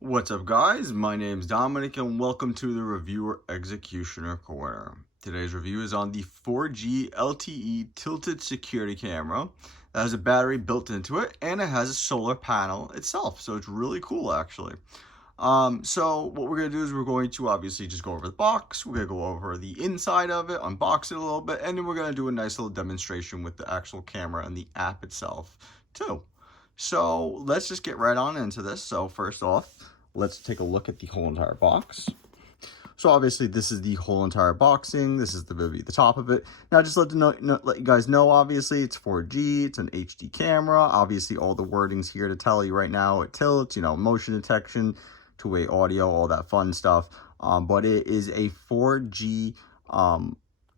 What's up, guys? My name's Dominic and welcome to the Reviewer Executioner Corner. Today's review is on the 4G LTE tilted security camera that has a battery built into it and it has a solar panel itself, so it's really cool actually. So what we're going to do is we're going to obviously just go over the box, we're going to go over the inside of it, unbox it a little bit, and then we're going to do a nice little demonstration with the actual camera and the app itself too. So let's just get right on into this. So first off, let's take a look at the whole entire box. So obviously this is the whole entire boxing. This is the top of it. Now just let you guys know, obviously it's 4G, it's an HD camera. Obviously all the wording's here to tell you right now. It tilts, motion detection, two-way audio, all that fun stuff. But it is a 4G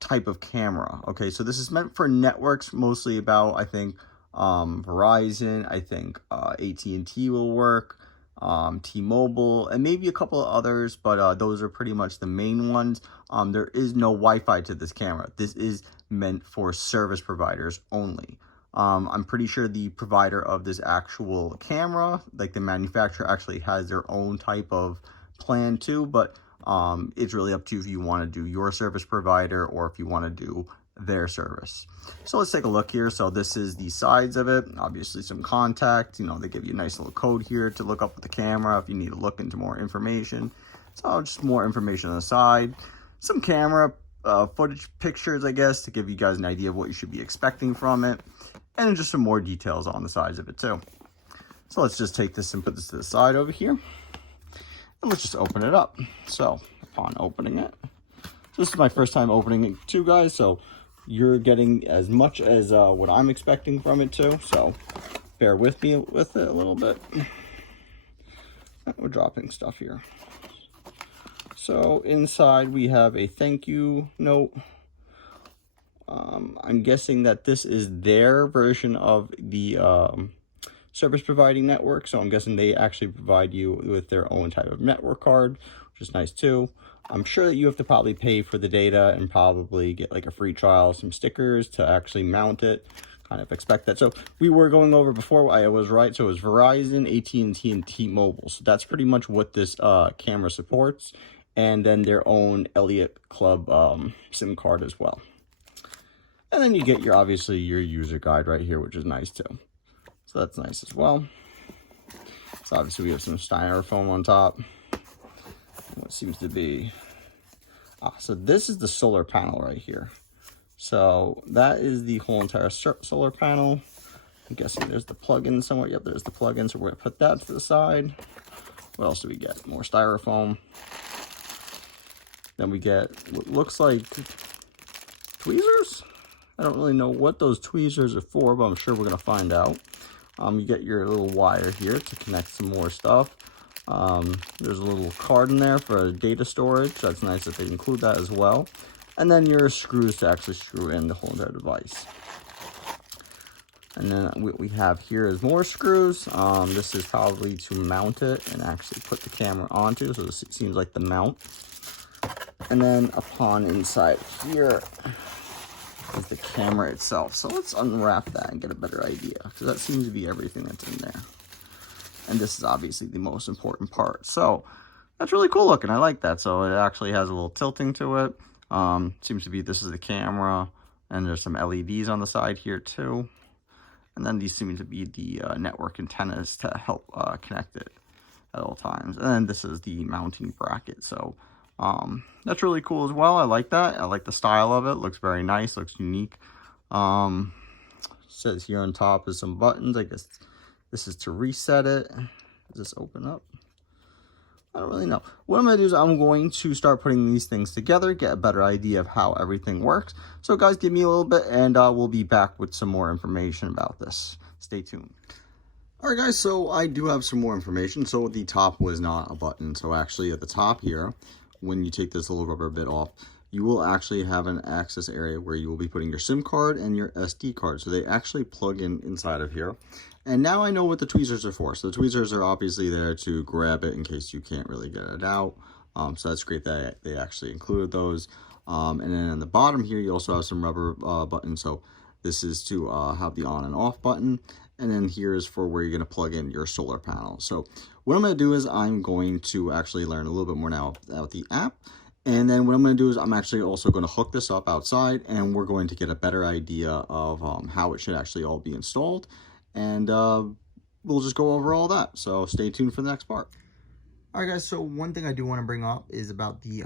type of camera. Okay, so this is meant for networks, mostly about, I think, Verizon, I think AT&T will work, T-Mobile, and maybe a couple of others, but those are pretty much the main ones. There is no Wi-Fi to this camera. This is meant for service providers only. I'm pretty sure the provider of this actual camera, like the manufacturer, actually has their own type of plan too, but it's really up to you if you want to do your service provider or if you want to do their service. So let's take a look here. So this is the sides of it. Obviously some contact, they give you a nice little code here to look up with the camera if you need to look into more information. So just more information on the side, some camera footage pictures, I guess, to give you guys an idea of what you should be expecting from it, and just some more details on the sides of it too. So let's just take this and put this to the side over here, and let's just open it up. So upon opening it, this is my first time opening it too, guys, so you're getting as much as what I'm expecting from it too, so bear with me with it a little bit. We're dropping stuff here. So inside we have a thank you note. I'm guessing that this is their version of the service providing network, so I'm guessing they actually provide you with their own type of network card, which is nice too. I'm sure that you have to probably pay for the data and probably get like a free trial, some stickers to actually mount it. Kind of expect that. So we were going over before, I was right. So it was Verizon, AT&T, and T-Mobile. So that's pretty much what this camera supports. And then their own EIOTCLUB SIM card as well. And then you get obviously your user guide right here, which is nice too. So that's nice as well. So obviously we have some styrofoam on top. What seems to be so this is the solar panel right here. So that is the whole entire solar panel. I'm guessing there's the plug-in somewhere. Yep, there's the plug-in, so we're gonna put that to the side. What else do we get? More styrofoam. Then we get what looks like tweezers. I don't really know what those tweezers are for, but I'm sure we're gonna find out. You get your little wire here to connect some more stuff. There's a little card in there for data storage. That's nice that they include that as well. And then your screws to actually screw in the whole entire device. And then what we have here is more screws. This is probably to mount it and actually put the camera onto. So this seems like the mount. And then upon inside here is the camera itself. So let's unwrap that and get a better idea, because that seems to be everything that's in there. And this is obviously the most important part. So that's really cool looking. I like that. So it actually has a little tilting to it. Seems to be this is the camera, and there's some LEDs on the side here too. And then these seem to be the network antennas to help connect it at all times. And then this is the mounting bracket. So that's really cool as well. I like that. I like the style of it. Looks very nice. Looks unique. Says here on top is some buttons. I guess this is to reset it. Does this open up? I don't really know. What I'm going to do is I'm going to start putting these things together, get a better idea of how everything works. So guys, give me a little bit and we'll be back with some more information about this. Stay tuned. All right, guys, so I do have some more information. So the top was not a button. So actually at the top here, when you take this little rubber bit off, you will actually have an access area where you will be putting your SIM card and your SD card. So they actually plug in inside of here. And now I know what the tweezers are for. So the tweezers are obviously there to grab it in case you can't really get it out. So that's great that they actually included those. And then on the bottom here, you also have some rubber buttons. So this is to have the on and off button. And then here is for where you're going to plug in your solar panel. So what I'm going to do is I'm going to actually learn a little bit more now about the app. And then what I'm going to do is I'm actually also going to hook this up outside, and we're going to get a better idea of how it should actually all be installed. And we'll just go over all that. So stay tuned for the next part. All right, guys, so one thing I do want to bring up is about the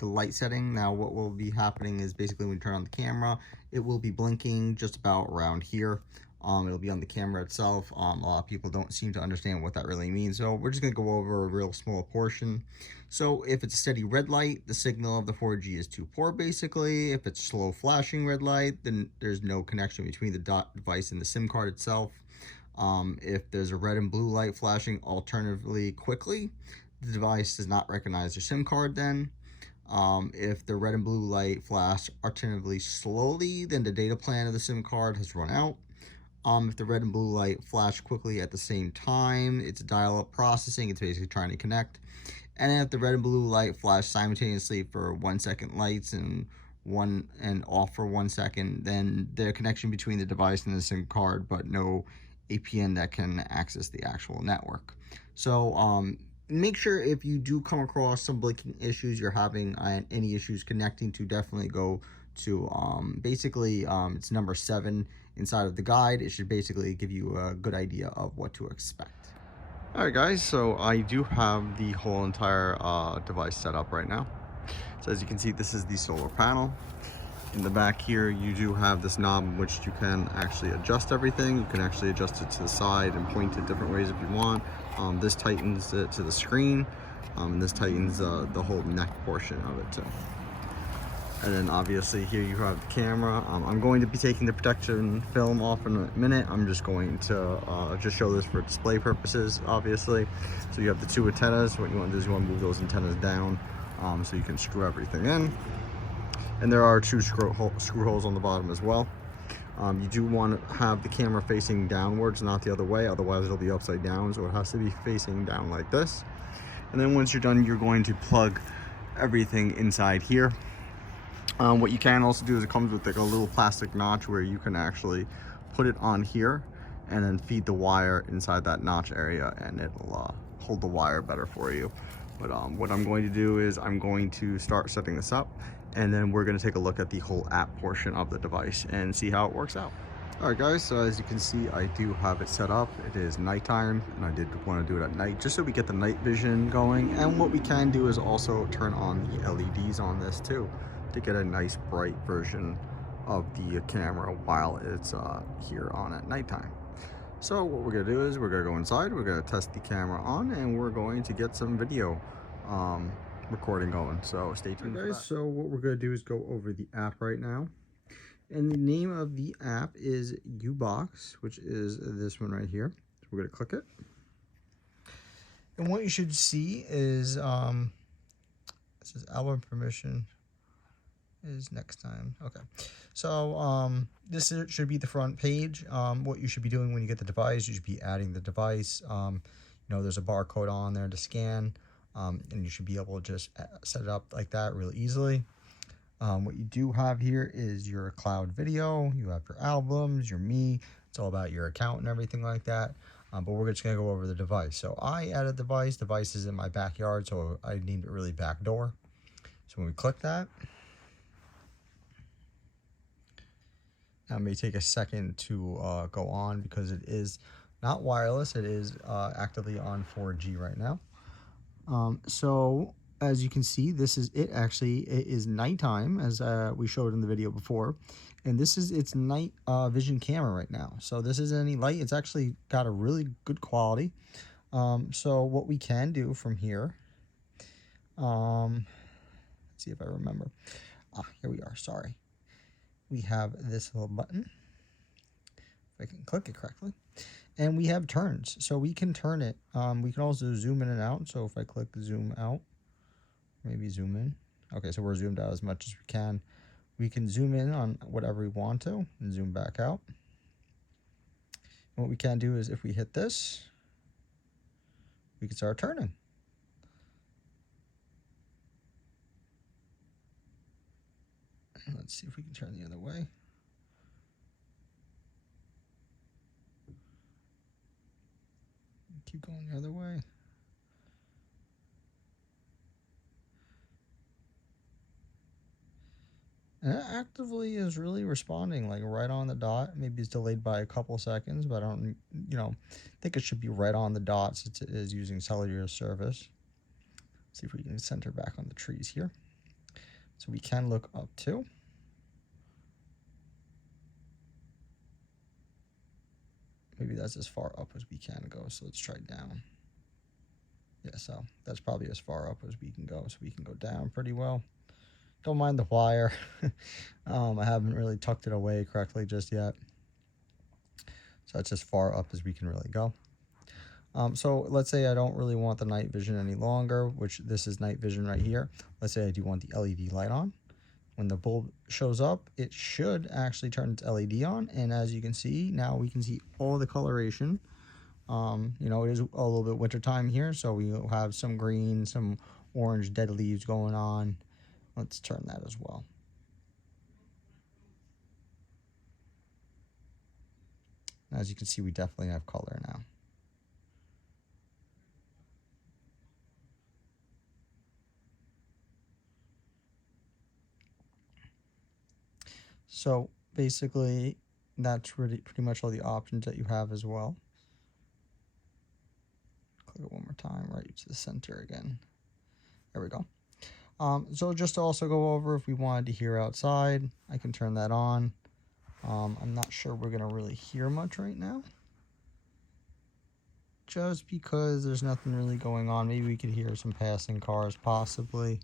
light setting. Now, what will be happening is basically when you turn on the camera, it will be blinking just about around here. It'll be on the camera itself. A lot of people don't seem to understand what that really means, so we're just going to go over a real small portion. So if it's a steady red light, the signal of the 4G is too poor, basically. If it's slow flashing red light, then there's no connection between the device and the SIM card itself. If there's a red and blue light flashing alternatively quickly, the device does not recognize your SIM card then. If the red and blue light flash alternatively slowly, then the data plan of the SIM card has run out. If the red and blue light flash quickly at the same time, it's dial-up processing, it's basically trying to connect. And if the red and blue light flash simultaneously for 1 second lights and off for 1 second, then the connection between the device and the SIM card, but no APN that can access the actual network. So make sure if you do come across some blinking issues, you're having any issues connecting, to definitely go to it's number 7 inside of the guide. It should basically give you a good idea of what to expect. All right, guys, so I do have the whole entire device set up right now. So as you can see, this is the solar panel. In the back here, you do have this knob in which you can actually adjust everything. You can actually adjust it to the side and point it different ways if you want. This tightens it to the screen, and this tightens the whole neck portion of it too. And then obviously here you have the camera. I'm going to be taking the protection film off in a minute. I'm just going to just show this for display purposes, obviously. So you have the 2 antennas. What you want to do is you want to move those antennas down so you can screw everything in. And there are 2 screw holes on the bottom as well. You do want to have the camera facing downwards, not the other way, otherwise it'll be upside down, so it has to be facing down like this. And then once you're done, you're going to plug everything inside here. What you can also do is it comes with like a little plastic notch where you can actually put it on here and then feed the wire inside that notch area, and it'll hold the wire better for you. But what I'm going to do is I'm going to start setting this up, and then we're going to take a look at the whole app portion of the device and see how it works out. All right, guys, so as you can see, I do have it set up. It is nighttime, and I did want to do it at night just so we get the night vision going. And what we can do is also turn on the LEDs on this too, to get a nice bright version of the camera while it's here on at nighttime. So what we're gonna do is we're gonna go inside, we're gonna test the camera on, and we're going to get some video recording going. So stay tuned. Right, guys, so what we're gonna do is go over the app right now. And the name of the app is U-Box, which is this one right here. So we're gonna click it. And what you should see is this is album permission is next time. Okay, so this should be the front page. What you should be doing when you get the device, you should be adding the device. You know, there's a barcode on there to scan, and you should be able to just set it up like that really easily. What you do have here is your cloud video. You have your albums, your Me. It's all about your account and everything like that. But we're just gonna go over the device. So I added the device. Device is in my backyard, so I need a really back door. So when we click that, it may take a second to go on because it is not wireless. It is actively on 4G right now. So as you can see, this is it. Actually, it is nighttime, as we showed in the video before. And this is its night vision camera right now. So this isn't any light. It's actually got a really good quality. So what we can do from here, let's see if I remember. Here we are, sorry. We have this little button, if I can click it correctly. And we have turns, so we can turn it. We can also zoom in and out. So if I click zoom out, maybe zoom in. Okay, so we're zoomed out as much as we can. We can zoom in on whatever we want to and zoom back out. And what we can do is if we hit this, we can start turning. Let's see if we can turn the other way. Keep going the other way. And it actively is really responding like right on the dot. Maybe it's delayed by a couple seconds, but I don't, think it should be right on the dot since it is using cellular service. See if we can center back on the trees here. So we can look up too. Maybe that's as far up as we can go. So let's try down. Yeah, so that's probably as far up as we can go. So we can go down pretty well. Don't mind the wire. I haven't really tucked it away correctly just yet. So that's as far up as we can really go. So let's say I don't really want the night vision any longer, which this is night vision right here. Let's say I do want the LED light on. When the bulb shows up, it should actually turn its LED on. And as you can see, now we can see all the coloration. It is a little bit wintertime here, so we have some green, some orange dead leaves going on. Let's turn that as well. As you can see, we definitely have color now. So basically, that's pretty much all the options that you have as well. Click it one more time, right to the center again. There we go. So just to also go over, if we wanted to hear outside, I can turn that on. I'm not sure we're going to really hear much right now, just because there's nothing really going on. Maybe we could hear some passing cars possibly,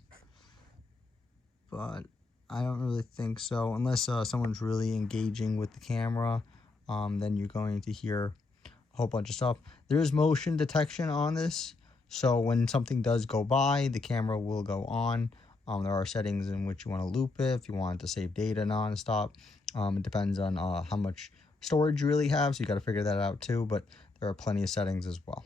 but I don't really think so. Unless someone's really engaging with the camera, then you're going to hear a whole bunch of stuff. There is motion detection on this, so when something does go by, the camera will go on. There are settings in which you want to loop it, if you want to save data nonstop. It depends on how much storage you really have, so you got to figure that out too, but there are plenty of settings as well.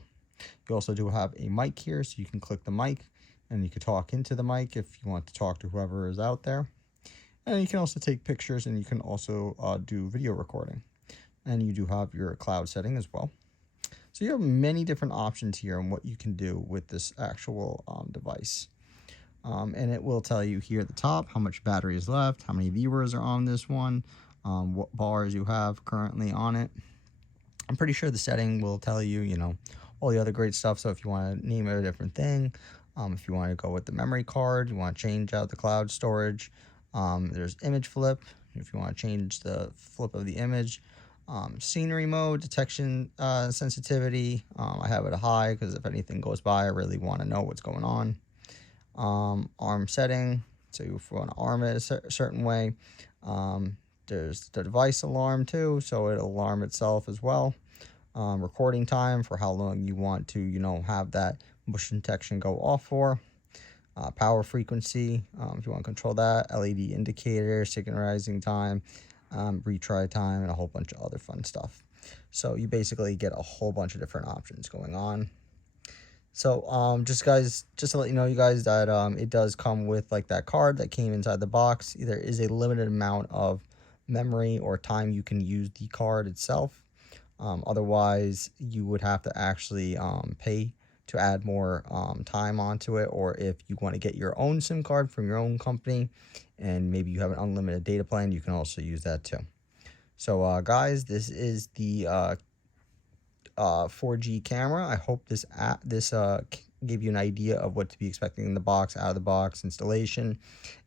You also do have a mic here, so you can click the mic and you can talk into the mic if you want to talk to whoever is out there. And you can also take pictures, and you can also do video recording. And you do have your cloud setting as well. So you have many different options here on what you can do with this actual device. And it will tell you here at the top how much battery is left, how many viewers are on this one, what bars you have currently on it. I'm pretty sure the setting will tell you, all the other great stuff. So if you want to name it a different thing, if you want to go with the memory card, you want to change out the cloud storage, there's image flip, if you want to change the flip of the image, scenery mode, detection sensitivity, I have it high because if anything goes by, I really want to know what's going on. Arm setting, so if you want to arm it a certain way. There's the device alarm too, so it'll alarm itself as well. Recording time for how long you want to, have that motion detection go off for. Power frequency, if you want to control that. LED indicator, synchronizing time, retry time, and a whole bunch of other fun stuff. So you basically get a whole bunch of different options going on. So just to let you know, you guys, that it does come with like that card that came inside the box. There is a limited amount of memory or time you can use the card itself. Otherwise, you would have to actually pay to add more time onto it, or if you want to get your own SIM card from your own company and maybe you have an unlimited data plan, you can also use that too. So guys, this is the 4G camera. I hope this gave you an idea of what to be expecting in the box, out of the box, installation,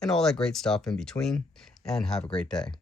and all that great stuff in between. And have a great day.